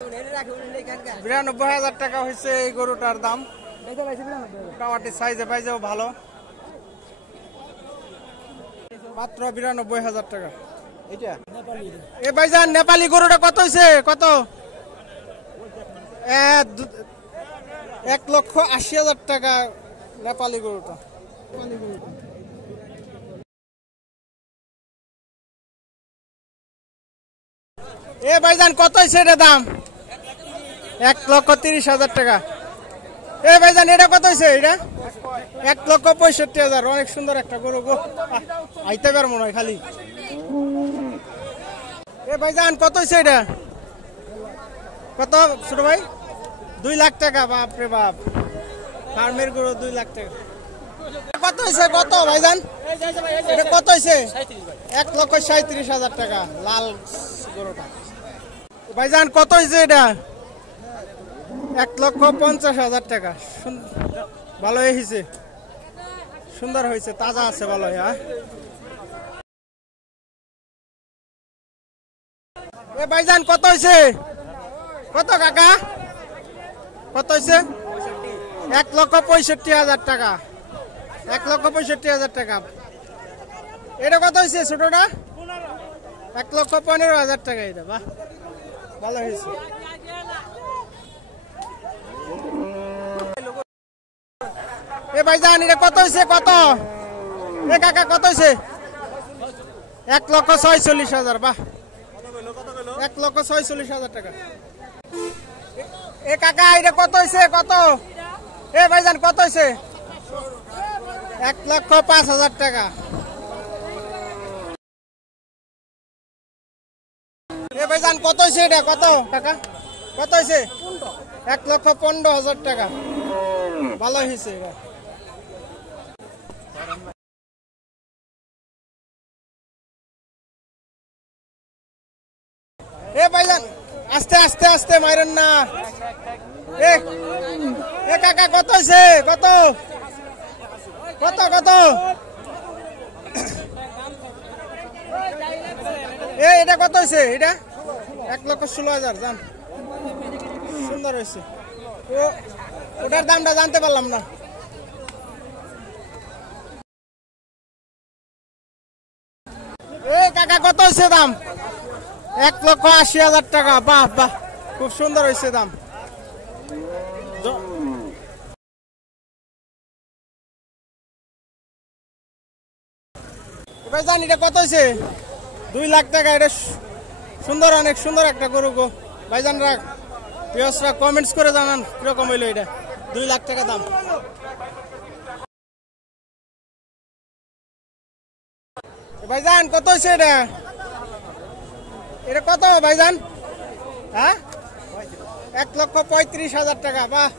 ৯২,০০০ টাকা হয়েছে এই গরুটার দাম। মোটামুটি সাইজে পাইজেও ভালো, মাত্র ৯২,০০০ টাকা। এ ভাইজান নেপালি গরুটা কত হয়েছে? কত? ১,৮০,০০০ টাকা নেপালি গরুটা। এ ভাইজান কত হয়েছে এটা দাম? ১,৩০,০০০ টাকা। এ ভাইজান এটা কত হয়েছে? এটা ১,৬৫,০০০। অনেক সুন্দর একটা গরু গো, আইতে পার মনে হয় খালি। এ ভাইজান কত হয়েছে এটা? কত ছোট ভাই? ২ লাখ টাকা। বাপ রে বাপ, ফার্মের গরু ২ লাখ টাকা। কত হয়েছে? কত ভাইজান এটা কত হয়েছে? ১,৩৭,০০০ টাকা লাল গরুটা। ভাইজান কত হয়েছে এটা? ১,৫০,০০০ টাকা। ভালো হয়েছে, সুন্দর হয়েছে, তাজা আছে, ভালো। হ্যাঁ এ ভাইজান কত হয়েছে? কত কাকা কত হয়েছে? ১,৬৫,০০০ টাকা। ১,৬৫,০০০ টাকা। এটা কত হয়েছে ছোটটা? ১,১৫,০০০ টাকা। এটা বাহ, ভালো হয়েছে। এ ভাইজান এটা কত হয়েছে? কত? এ কাকা কত হয়েছে? ১,৪৬,০০০। বাহ, ১,৪৬,০০০ টাকা। এ কাকা এটা কত হয়েছে? কত? এ ভাইজান কত হয়েছে? ১,০৫,০০০ টাকা। এ ভাইজান কত হয়েছে এটা? কত টাকা? কত হয়েছে? ১,১৫,০০০ টাকা। ভালো হয়েছে। এ ভাইজান আস্তে আস্তে আস্তে মাইরেন না। এ কাকা কত হয়েছে? কত কত কত? এটা কত হয়েছে? এটা ১,১৬,০০০। জান, সুন্দর হয়েছে। ওটার দামটা জানতে পারলাম না। কাকা কত হয়েছে দাম? ১,৮০,০০০ টাকা। বাহ বাহ, খুব সুন্দর হয়েছে দাম। ভাইজান এটা কত হয়েছে? ২ লাখ টাকা। এটা সুন্দর, অনেক সুন্দর একটা গরু গো। ভাইজানরা প্রিয়সরা কমেন্টস করে জানান কিরকম হইলো। এটা ২ লাখ টাকা দাম। ভাইজান কত হয়েছে এটা? এটা কত ভাইজান? হ্যাঁ ১,৩৫,০০০ টাকা। বাহ,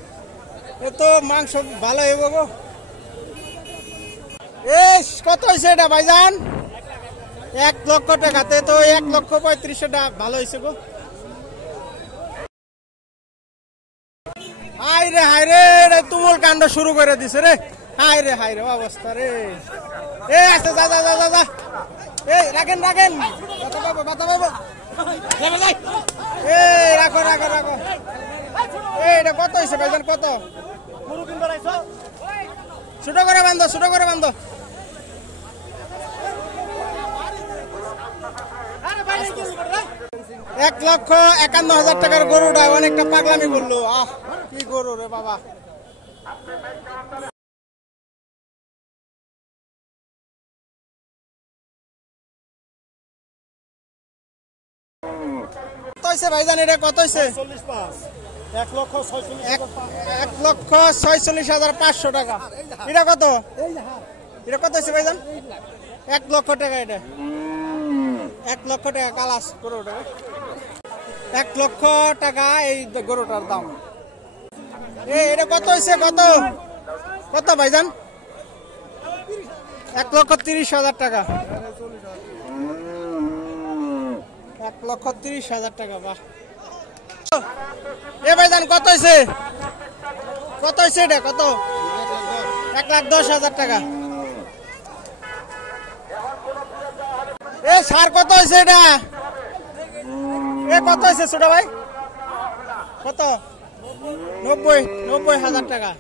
এ তো মাংস ভালো হইব গো। কত হয়েছে এটা ভাইজান? ১,০০,০০০ টাকাতে তো ১,৩৫,০০০ ভালো হয়েছে গো। হাই রে হাই রে, তুমুল কাণ্ড শুরু করে দিছে রে। হাই রে অবস্থা রে। আচ্ছা যা যা যা যা। রাখেন রাখেন, বাতা পাবো বাতা পাবো। রাখো রাখো রাখো। এটা কত হয়েছে ভাইজান? কত? ছোট করে বান্ধো, ছোট করে বান্ধো। ১,৫১,০০০ টাকার গরুটা অনেকটা পাগলামি করলো। কি গরু রে বাবা। কত হয়েছে ভাইজান? এটা কত হয়েছে? ১,৪৬,৫০০ টাকা। এটা কত? এটা কত হয়েছে ভাইজান? ১,০০,০০০ টাকা। এটা ১,০০,০০০ টাকা কালাস গরুটা। ১,০০,০০০ টাকা এই গরুটার দাম। এটা কত হয়েছে? কত কত ভাইজান? ১,৩০,০০০ টাকা। ১,৩০,০০০ টাকা। বাহ। এ ভাইজান কত হয়েছে? কত হয়েছে এটা? কত? ১,১০,০০০ টাকা। সার কত হয়েছে এটা? কত হয়েছে ছোট ভাই? কত 90,000 টাকা।